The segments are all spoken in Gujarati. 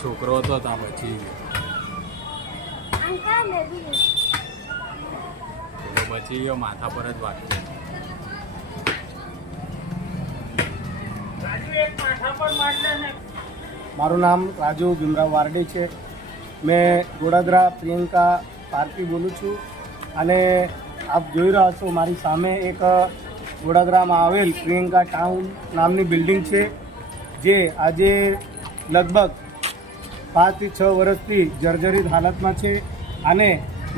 છોકરો હતો ત્યાં બચી ગયો બચી ગયો, માથા પર જ વાગ્યો. મારું નામ રાજુ ભીમરાવ વારડી છે. મેં વડોદરા પ્રિયંકા પાર્કી બોલું છું. અને આપ જોઈ રહ્યા છો મારી સામે એક વડોદરામાં આવેલ પ્રિયંકા ટાઉન નામની બિલ્ડિંગ છે, જે આજે લગભગ 5 થી 6 વર્ષથી જર્જરિત હાલતમાં છે. અને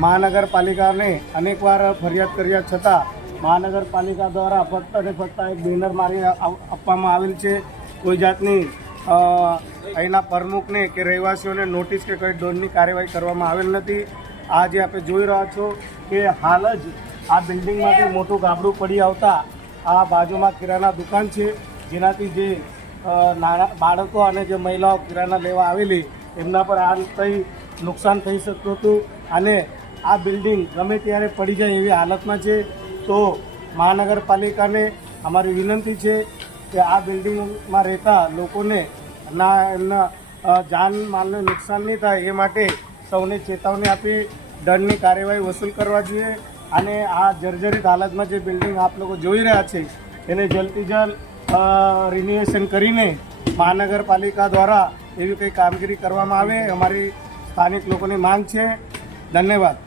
મહાનગરપાલિકાને અનેકવાર ફરિયાદ કર્યા છતાં મહાનગરપાલિકા દ્વારા ફક્ત અને ફક્ત એક બેનર મારી આપવામાં આવેલ છે. કોઈ જાતની અહીંના પ્રમુખને કે રહેવાસીઓને નોટિસ કે કંઈ દંડની કાર્યવાહી કરવામાં આવેલ નથી. આજે આપણે જોઈ રહ્યા છો કે હાલ જ આ બિલ્ડિંગમાંથી મોટું ગાબડું પડી આવતા આ બાજુમાં કિરાના દુકાન છે, જેનાથી જે નાના બાળકો અને જે મહિલાઓ કિરાના લેવા આવેલી એમના પર આ કંઈ નુકસાન થઈ શકતું હતું. અને આ બિલ્ડિંગ ગમે ત્યારે પડી જાય એવી હાલતમાં છે. તો મહાનગરપાલિકાને અમારી વિનંતી છે કે આ બિલ્ડિંગમાં રહેતા લોકોને એમના જાન માલને નુકસાન નહીં થાય એ માટે સૌને ચેતવણી આપી દંડની કાર્યવાહી વસૂલ કરવા જોઈએ. અને આ જર્જરિત હાલતમાં જે બિલ્ડિંગ આપ લોકો જોઈ રહ્યા છે એને જલ્દથી જલ્દ રિનોવેશન કરીને મહાનગરપાલિકા દ્વારા એવી કંઈ કામગીરી કરવામાં આવે અમારી સ્થાનિક લોકોની માંગ છે. ધન્યવાદ.